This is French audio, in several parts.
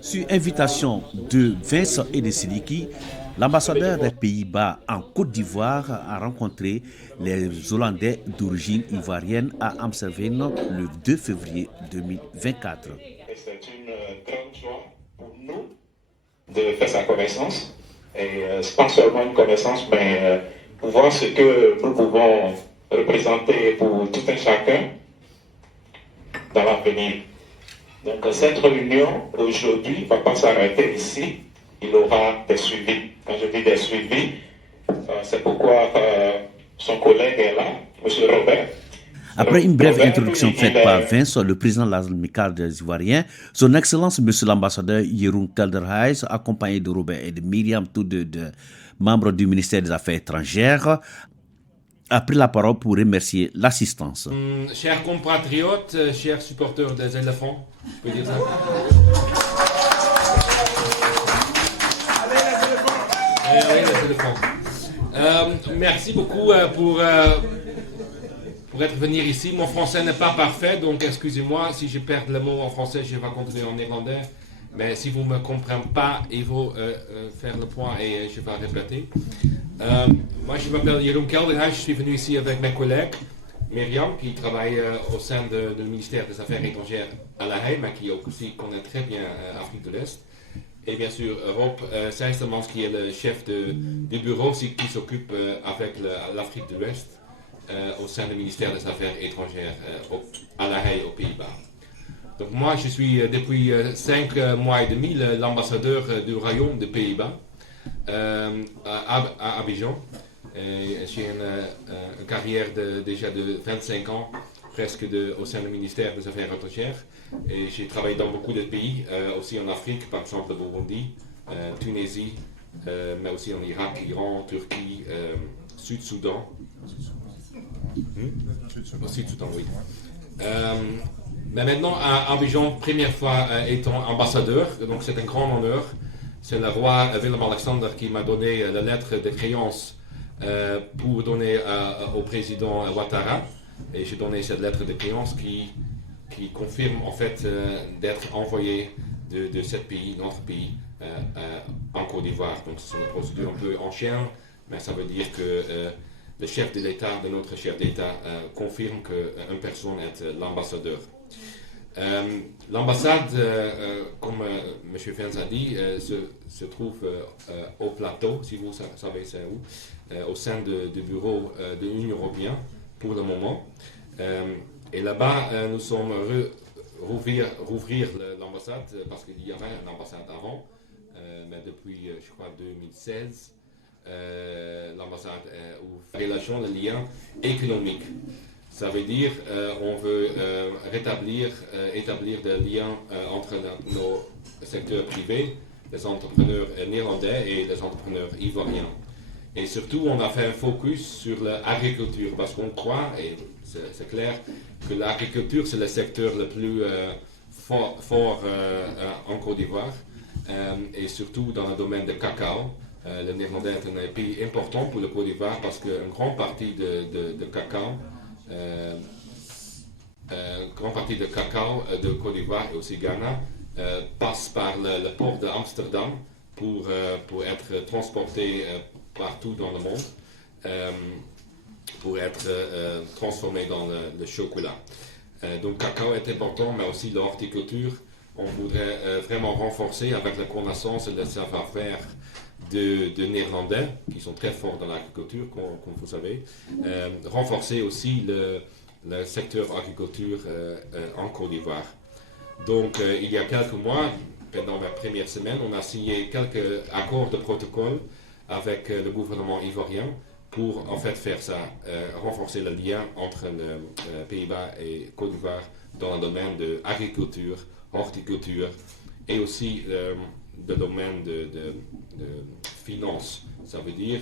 Sur invitation de Vincent Edesiliki, l'ambassadeur des Pays-Bas en Côte d'Ivoire a rencontré les Hollandais d'origine ivoirienne à Amstelveen le 2 février 2024. C'est une grande joie pour nous de faire sa connaissance. Et pas seulement une connaissance, mais voir ce que nous pouvons représenter pour tout un chacun dans l'avenir. Donc cette réunion aujourd'hui ne va pas s'arrêter ici, il aura des suivis. Quand je dis des suivis, c'est pourquoi son collègue est là, M. Robert. Après une brève introduction faite par Vincent, le président de l'amicale des Ivoiriens, son Excellence Monsieur l'ambassadeur Yeroun Kelderhuis, accompagné de Robert et de Myriam, tous deux membres du ministère des Affaires étrangères, a pris la parole pour remercier l'assistance. Chers compatriotes, chers supporters des éléphants, je peux dire ça. Allez, les éléphants. Merci beaucoup pour être venu ici. Mon français n'est pas parfait, donc excusez-moi si je perds le mot en français, je vais continuer en néerlandais. Mais si vous ne me comprenez pas, il faut faire le point et je vais répéter. Moi, je m'appelle Jeroen Kelderhuis, je suis venu ici avec mes collègues. Myriam, qui travaille au sein du ministère des Affaires étrangères à La Haye, mais qui aussi connaît très bien l'Afrique de l'Est. Et bien sûr, Rob Seistermans, qui est le chef du bureau qui s'occupe avec l'Afrique de l'Ouest au sein du ministère des Affaires étrangères à La Haye, aux Pays-Bas. Donc moi, je suis depuis 5 mois et demi l'ambassadeur du royaume des Pays-Bas à Abidjan. J'ai une carrière déjà de 25 ans, presque au sein du ministère des Affaires étrangères. Et j'ai travaillé dans beaucoup de pays, aussi en Afrique, par exemple le Burundi, Tunisie, mais aussi en Irak, Iran, Turquie, Sud-Soudan. Au Sud-Soudan, oui. Mais maintenant, à Abidjan, première fois étant ambassadeur, donc c'est un grand honneur. C'est le roi Willem-Alexander qui m'a donné la lettre de créance pour donner au président Ouattara. Et j'ai donné cette lettre de créance qui confirme en fait d'être envoyé de ce pays, notre pays, en Côte d'Ivoire. Donc c'est une procédure un peu en chaîne, mais ça veut dire que le chef de l'État, de notre chef d'État, confirme qu'une personne est l'ambassadeur. L'ambassade, comme M. Fens a dit, se trouve au plateau, si vous savez c'est où, au sein du bureau de l'Union européenne pour le moment. Et là-bas, nous sommes rouvrir l'ambassade parce qu'il y avait une ambassade avant, mais depuis, je crois, 2016, l'ambassade ouvre les relations, les liens économiques. Ça veut dire on veut établir des liens entre nos secteurs privés, les entrepreneurs néerlandais et les entrepreneurs ivoiriens. Et surtout, on a fait un focus sur l'agriculture parce qu'on croit, et c'est clair, que l'agriculture c'est le secteur le plus fort en Côte d'Ivoire et surtout dans le domaine du cacao. Le Néerlandais est un pays important pour le Côte d'Ivoire parce qu'une grande partie de cacao de Côte d'Ivoire et aussi Ghana passe par le port d'Amsterdam pour être transporté partout dans le monde, pour être transformé dans le chocolat. Donc cacao est important, mais aussi l'horticulture. On voudrait vraiment renforcer avec la connaissance et le savoir-faire de Néerlandais, qui sont très forts dans l'agriculture, comme vous savez, renforcer aussi le secteur agriculture en Côte d'Ivoire. Donc, il y a quelques mois, pendant ma première semaine, on a signé quelques accords de protocole avec le gouvernement ivoirien pour en fait faire ça, renforcer le lien entre les Pays-Bas et Côte d'Ivoire dans le domaine de l'agriculture, horticulture et aussi le domaine de finance. Ça veut dire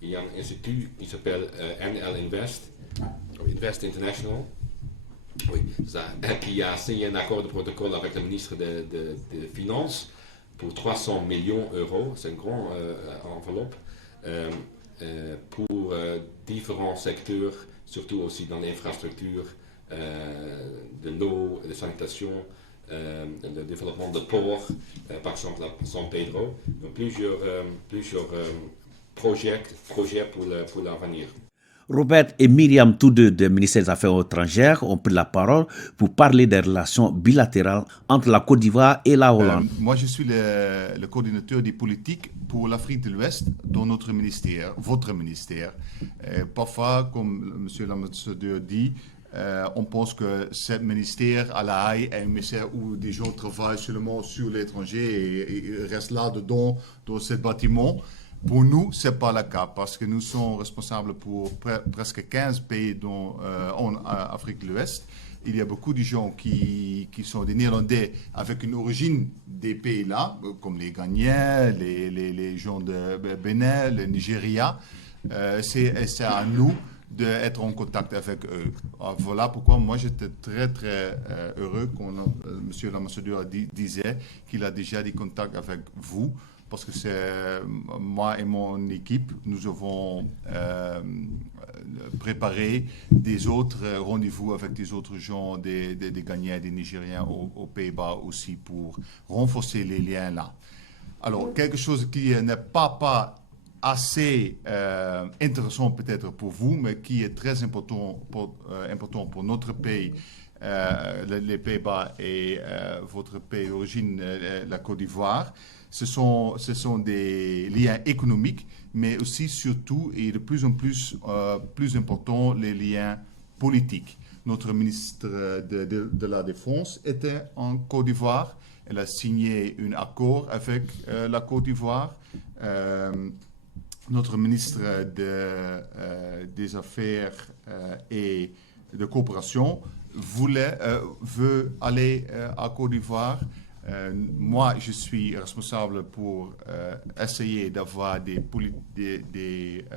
il y a un institut qui s'appelle NL Invest International, oui, ça, qui a signé un accord de protocole avec le ministre des Finances pour 300 millions d'euros, c'est une grande enveloppe, pour différents secteurs, surtout aussi dans l'infrastructure, de l'eau, de la sanitation, le développement de ports, par exemple à San Pedro. Donc plusieurs projets pour l'avenir. Robert et Myriam, tous deux des ministères des Affaires étrangères, ont pris la parole pour parler des relations bilatérales entre la Côte d'Ivoire et la Hollande. Moi, je suis le coordinateur des politiques pour l'Afrique de l'Ouest dans notre ministère, votre ministère. Parfois, comme M. l'ambassadeur dit, on pense que ce ministère à La Haye est un ministère où des gens travaillent seulement sur l'étranger et restent là-dedans, dans ce bâtiment. Pour nous, ce n'est pas le cas parce que nous sommes responsables pour presque 15 pays en Afrique de l'Ouest. Il y a beaucoup de gens qui sont des Néerlandais avec une origine des pays-là, comme les Ghanéens, les gens de Bénin, le Nigeria. C'est à nous d'être en contact avec eux. Voilà pourquoi moi j'étais très très heureux quand M. l'ambassadeur disait qu'il a déjà des contacts avec vous. Parce que c'est moi et mon équipe, nous avons préparé des autres rendez-vous avec des autres gens, des Ghanéens, des Nigériens aux Pays-Bas aussi pour renforcer les liens là. Alors, quelque chose qui n'est pas assez intéressant peut-être pour vous, mais qui est très important pour notre pays, les Pays-Bas et votre pays d'origine, la Côte d'Ivoire. Ce sont des liens économiques, mais aussi, surtout, et de plus en plus important, les liens politiques. Notre ministre de la Défense était en Côte d'Ivoire. Elle a signé un accord avec la Côte d'Ivoire. Notre ministre des Affaires et de coopération veut aller à Côte d'Ivoire. Moi, je suis responsable pour essayer d'avoir des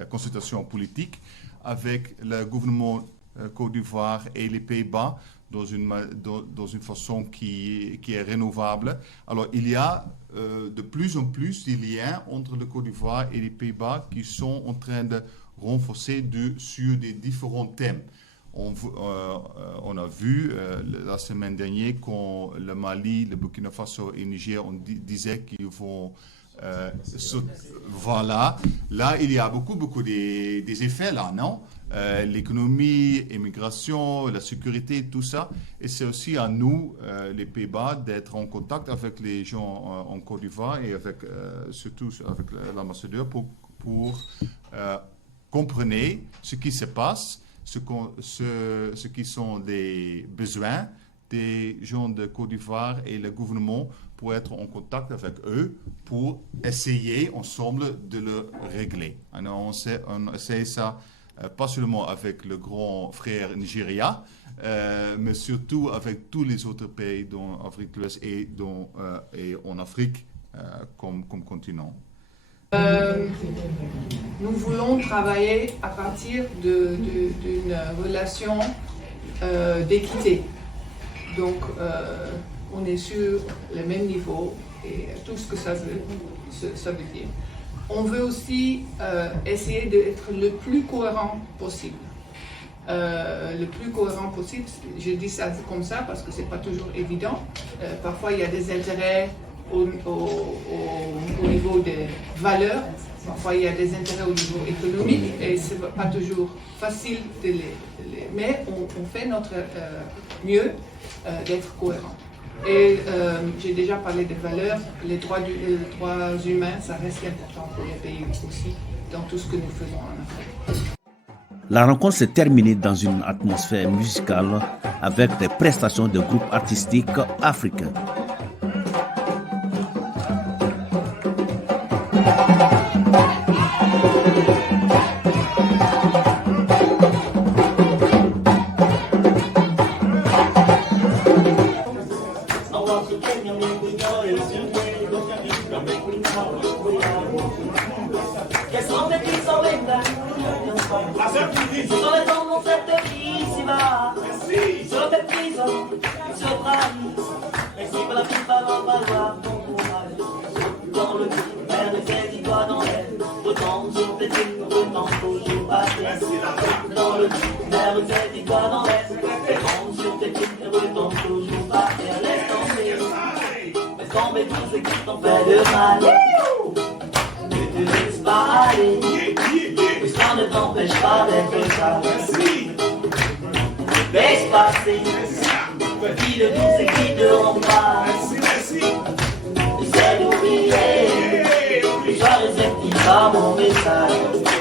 consultations politiques avec le gouvernement Côte d'Ivoire et les Pays-Bas dans une façon qui est renouvelable. Alors, il y a de plus en plus des liens entre le Côte d'Ivoire et les Pays-Bas qui sont en train de renforcer sur des différents thèmes. On a vu la semaine dernière quand le Mali, le Burkina Faso et le Niger disaient qu'ils vont voilà. Là, il y a beaucoup des effets là, non? L'économie, l'immigration, la sécurité, tout ça. Et c'est aussi à nous, les Pays-Bas, d'être en contact avec les gens en Côte d'Ivoire et surtout avec l'ambassadeur pour comprendre ce qui se passe, ce qui sont les besoins des gens de Côte d'Ivoire et le gouvernement pour être en contact avec eux pour essayer ensemble de le régler. Alors on essaie ça pas seulement avec le grand frère Nigeria, mais surtout avec tous les autres pays dans l'Afrique de l'Ouest et en Afrique comme continent. Nous voulons travailler à partir d'une relation d'équité. Donc, on est sur le même niveau et tout ce que ça veut dire. On veut aussi essayer d'être le plus cohérent possible. Le plus cohérent possible, je dis ça comme ça parce que ce n'est pas toujours évident. Parfois, il y a des intérêts au niveau des valeurs. Parfois, il y a des intérêts au niveau économique et ce n'est pas toujours facile de les... Mais on fait notre mieux d'être cohérent. Et j'ai déjà parlé des valeurs, les droits humains, ça reste important pour les pays aussi, dans tout ce que nous faisons en Afrique. La rencontre s'est terminée dans une atmosphère musicale avec des prestations de groupes artistiques africains. Dans le vers le fait, il doit dans l'est, et on sur tes pieds, et retombe toujours par terre, laisse tomber. quand mes 12 équipes t'ont fait de mal. Ne te laisse pas aller, que ça ne t'empêche pas d'être sage. Laisse passer, qui le 12 et qui te rend pas. Essaie d'oublier, que je réceptif à mon message.